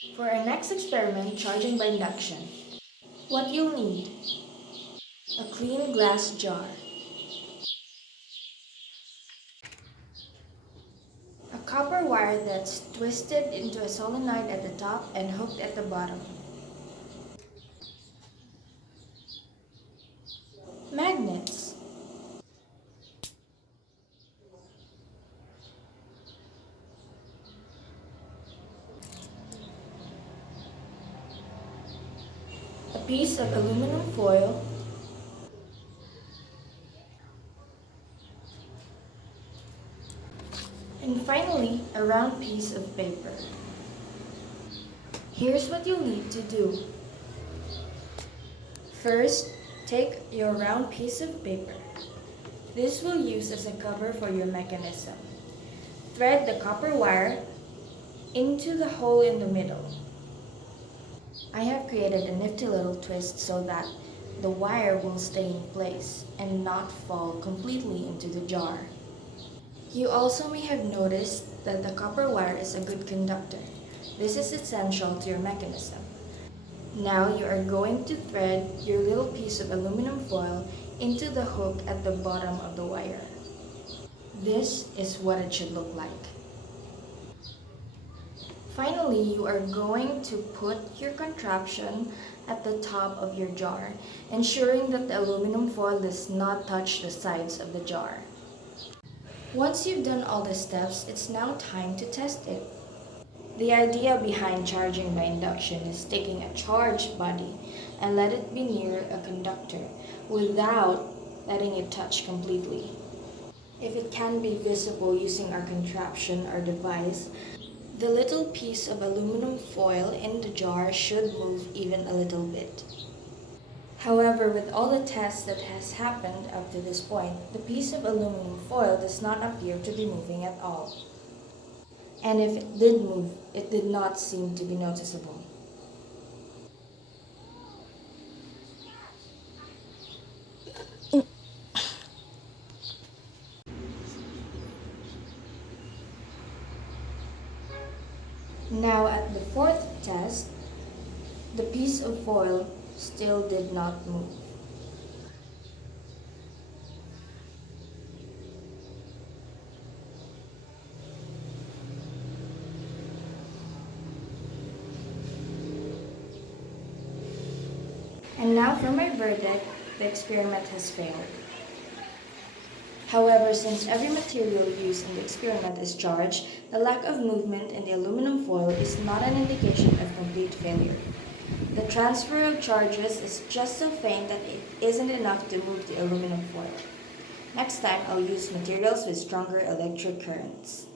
For our next experiment, charging by induction, what you'll need: a clean glass jar, a copper wire that's twisted into a solenoid at the top and hooked at the bottom, magnets, a piece of aluminum foil, and finally, a round piece of paper. Here's what you'll need to do. First, take your round piece of paper. This will use as a cover for your mechanism. Thread the copper wire into the hole in the middle. I have created a nifty little twist so that the wire will stay in place and not fall completely into the jar. You also may have noticed that the copper wire is a good conductor. This is essential to your mechanism. Now you are going to thread your little piece of aluminum foil into the hook at the bottom of the wire. This is what it should look like. Finally, you are going to put your contraption at the top of your jar, ensuring that the aluminum foil does not touch the sides of the jar. Once you've done all the steps, it's now time to test it. The idea behind charging by induction is taking a charged body and let it be near a conductor without letting it touch completely. If it can be visible using our contraption or device, the little piece of aluminum foil in the jar should move even a little bit. However, with all the tests that has happened up to this point, the piece of aluminum foil does not appear to be moving at all. And if it did move, it did not seem to be noticeable. Now at the fourth test, the piece of foil still did not move. And now for my verdict, the experiment has failed. However, since every material used in the experiment is charged, the lack of movement in the aluminum foil is not an indication of complete failure. The transfer of charges is just so faint that it isn't enough to move the aluminum foil. Next time, I'll use materials with stronger electric currents.